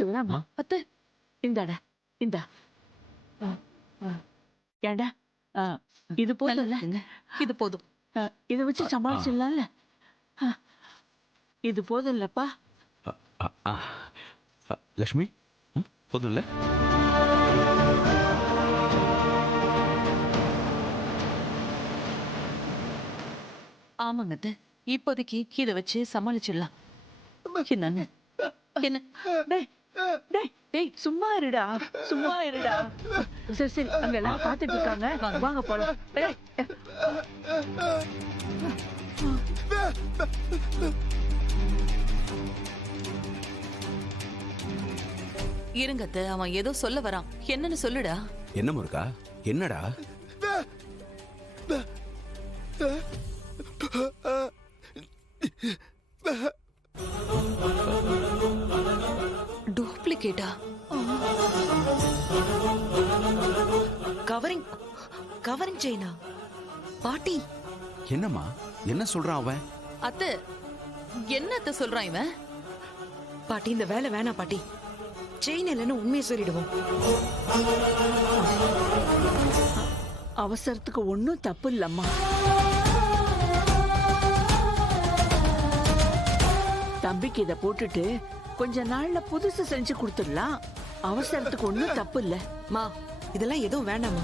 சிவராமா அத்தை இந்தாடா இந்தா ஏண்டா இது போதும்ல இது போதும். இதை வச்சு சமாளிச்சிடலாம்ல இது போதும் இல்லப்பா லக்ஷ்மி போதும்ல? ஆமாங்க அத்தை, இப்போதைக்கு இதை வச்சு சமாளிச்சிடலாம். என்னன்னு என்ன? டேய் டேய் டேய் சும்மா இருடா சும்மா இருடா. சரி சரி அங்க எல்லாம் பாத்துட்டு இருக்காங்க, வாங்க போலாம். டேய் இருங்க அத்தை, அவன் ஏதோ சொல்ல வரான். என்னன்னு சொல்லுடா. என்ன முருகா? என்னடா? டூப்ளிகேட்டா? கவரிங் கவரிங் செயினா? பாட்டி என்னம்மா என்ன சொல்றான் அவன்? அத்தை என்ன அத்தை சொல்றான் இவன்? பாட்டி இந்த வேலை வேணாம் பாட்டி. செயின் இல்லைன்னு உண்மையை சொல்லிடுவோம். அவசரத்துக்கு ஒன்னும் தப்பு இல்லம்மா. தம்பிக்கு இத போட்டுட்டு கொஞ்ச நாள்ல புதுசு செஞ்சு கொடுத்துடலாம். அவசரத்துக்கு ஒன்னும் தப்பு இல்ல. மா இதெல்லாம் எதுவும் வேண்டாமா?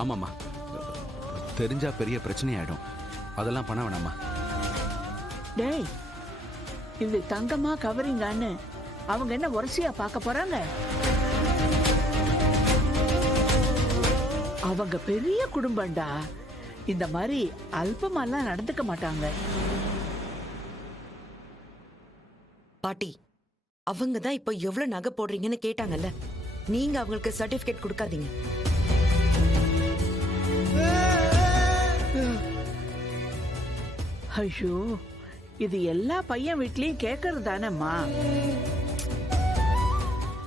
ஆமாம்மா, தெரிஞ்சா பெரிய பிரச்சனை ஆயிடும். அதெல்லாம் பண்ண வேணாமா? டேய் இது தங்கமா கவரிங்கான்னு அவங்க என்ன வரிசையா பார்க்க போறாங்க? அவங்க பெரிய குடும்பம்டா. இந்த மாதிரி அல்பமாலாம் நடந்துக்க மாட்டாங்க. பாட்டி அவங்க தான் இப்போ எவ்வளவு நகை போடுறீங்கன்னு கேட்டாங்கல்ல, நீங்க அவங்களுக்கு சர்டிபிகேட் கொடுக்காதீங்க. ஐயோ இது எல்லா பையன் வீட்லயும் கேக்குறது தானேம்மா.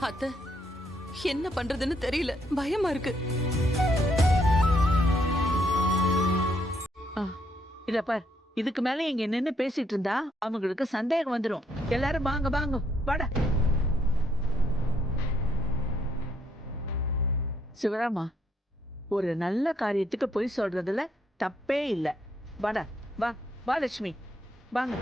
அத்தை என்ன பண்றதுன்னு தெரியல, பயமா இருக்கு. இத பார், இதுக்கு மேல இங்க நின்னு பேசிட்டு இருந்தா அவங்களுக்கு சந்தேகம் வந்துடும். எல்லாரும் வாங்க வாங்க வாடா. சிவராமா, ஒரு நல்ல காரியத்துக்கு பொய் சொல்றதுல தப்பே இல்லை. வாடா வா வா லட்சுமி வாங்க.